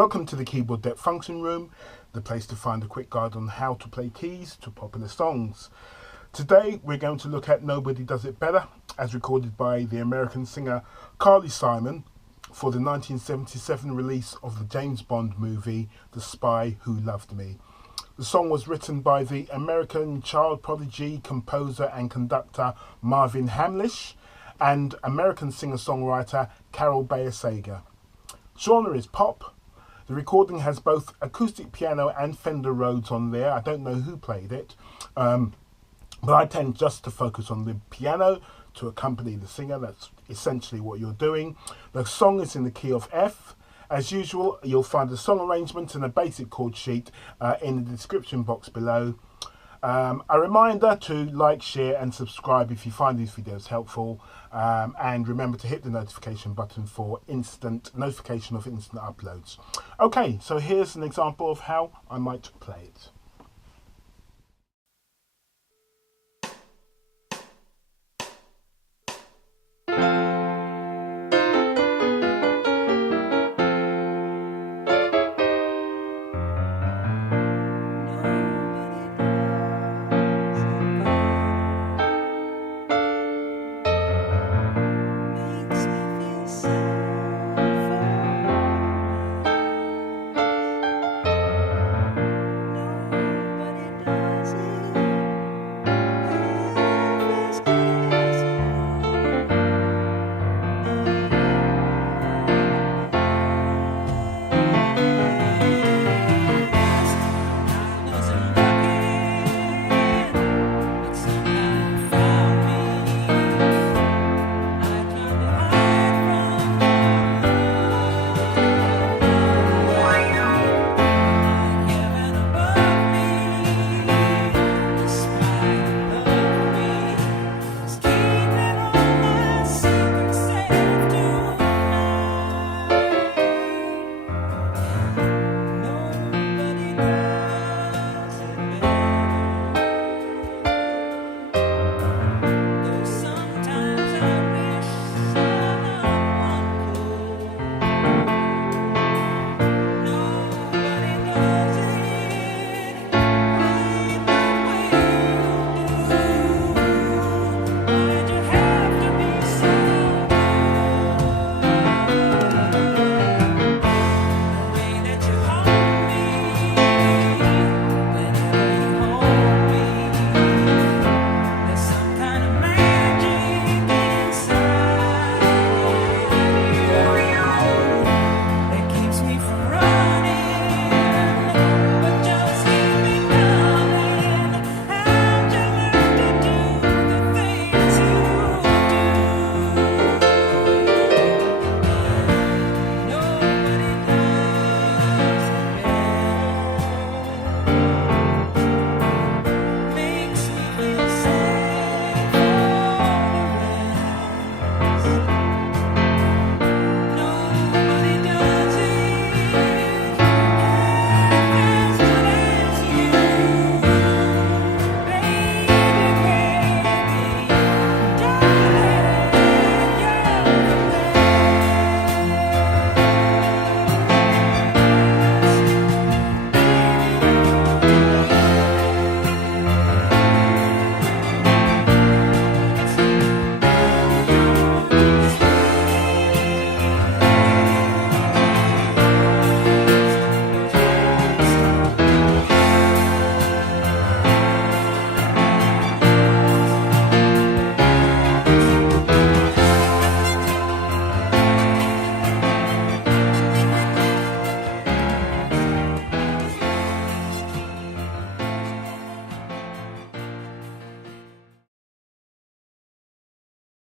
Welcome to the Keyboard Deck Function Room, the place to find a quick guide on how to play keys to popular songs. Today we're going to look at Nobody Does It Better, as recorded by the American singer Carly Simon for the 1977 release of the James Bond movie The Spy Who Loved Me. The song was written by the American child prodigy, composer and conductor Marvin Hamlisch and American singer-songwriter Carol Bayer Sager. Genre is pop. The recording has both acoustic piano and Fender Rhodes on there. I don't know who played it, but I tend just to focus on the piano to accompany the singer. That's essentially what you're doing. The song is in the key of F. As usual, you'll find a song arrangement and a basic chord sheet in the description box below. A reminder to like, share and subscribe if you find these videos helpful, and remember to hit the notification button for instant notification of instant uploads. Okay, so here's an example of how I might play it.